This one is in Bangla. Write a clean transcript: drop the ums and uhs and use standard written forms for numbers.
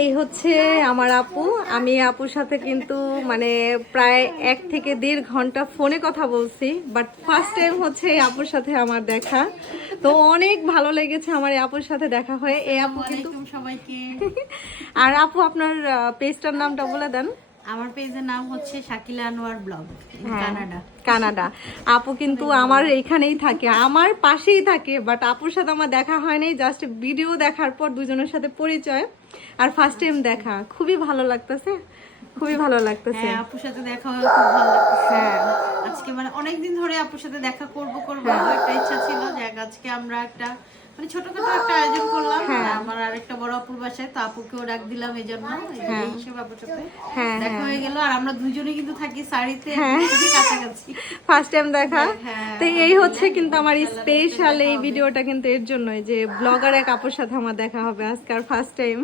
এই হচ্ছে আমার আপু। আমি আপুর সাথে কিন্তু মানে প্রায় 1 থেকে 1.5 ঘন্টা ফোনে কথা বলছি, বাট ফার্স্ট টাইম হচ্ছে এই আপুর সাথে আমার দেখা। তো অনেক ভালো লেগেছে আমার এই আপুর সাথে দেখা হয়ে। এই আপু কিন্তু সবাইকে। আর আপু আপনার পেজটার নামটা বলে দেন। আমার পেজের নাম হচ্ছে Shakila Anwar blog, Canada. Canada. আপু কিন্তু আমার এইখানেই থাকে, আমার পাশেই থাকে, বাট আপুর সাথে আমার দেখা হয় নাই, জাস্ট ভিডিও দেখার পর দুজনের সাথে পরিচয় আর ফার্স্ট টাইম দেখা। খুবই ভালো লাগতেছে, খুবই ভালো লাগতেছে। হ্যাঁ, আপুর সাথে দেখা হয়ে খুব ভালো লাগতেছে। হ্যাঁ, আজকে মানে অনেকদিন ধরে আপুর সাথে দেখা করব একটা ইচ্ছা ছিল, যে আজকে আমরা একটা মানে ছোটখাটো একটা আয়োজন করলাম আমার আরেকটা বড় আপুর বাসায়। তো আপুকেও ডাক দিলাম এই জন্য, এই হিসেবে আপুর সাথে দেখা হয়ে গেল। আর আমরা দুজনেই কিন্তু থাকি সারিতে, খুবই কাছাকাছি। ফার্স্ট টাইম দেখা। তো এই হচ্ছে কিন্তু আমার স্পেশাল এই ভিডিওটা কিন্তু এর জন্যই যে ব্লগার এক আপুর সাথে আমার দেখা হবে আজকে আর ফার্স্ট টাইম।